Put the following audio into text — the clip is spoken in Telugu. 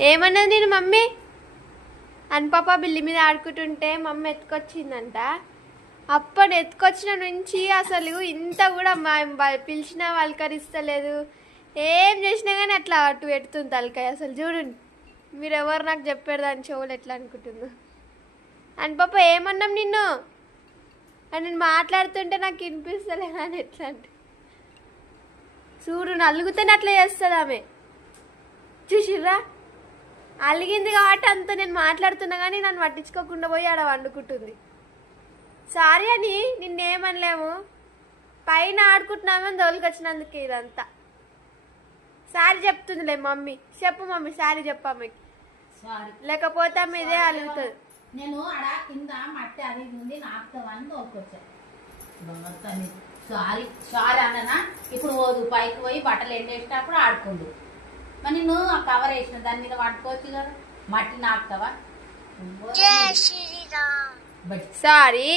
ఏమన్నది నేను మమ్మీ అని పాప బిల్లి మీద ఆడుకుంటుంటే మమ్మీ ఎత్తుకొచ్చిందంట. అప్పుడు ఎత్తుకొచ్చిన నుంచి అసలు ఇంత కూడా పిలిచినా పలకరిస్తలేదు. ఏం చేసినా కానీ అట్లా అటు పెడుతుంది తలకాయ. అసలు చూడండి మీరు ఎవరు నాకు చెప్పారు దాని చెవులు ఎట్లా అనుకుంటుందో. అని పాప ఏమన్నాం నిన్ను అని నేను మాట్లాడుతుంటే నాకు వినిపిస్తలే కానీ ఎట్లా అంటే చూడు నలుగుతూనే అట్లా చేస్తుంది ఆమె. చూసిర్రా అలిగింది కాబట్టి అంత నేను మాట్లాడుతున్నా కానీ నన్ను పట్టించుకోకుండా పోయి ఆడ వండుకుంటుంది. సారీ అని నిన్నేమనలేము, పైన ఆడుకుంటున్నామని తోలుకొచ్చినందుకు ఇదంతా. సారీ చెప్తుందిలే మమ్మీ. చెప్పు మమ్మీ సారీ చెప్పమ్మకి, లేకపోతే ఆమె ఇదే అలుగుతుంది. నేను ఆడ కింద మట్టి అది ఉంది నాకుతావని తోలుకొచ్చా. Sorry sorry అన్ననా. ఇప్పుడు పోదు పైకి పోయి బట్టలు ఎండేసినప్పుడు ఆడుకుండు. మరి నిన్ను ఆ కవర్ వేసిన దాని మీద పట్టుకోవచ్చు కదా. మట్టి నాకుతావా? సారీ.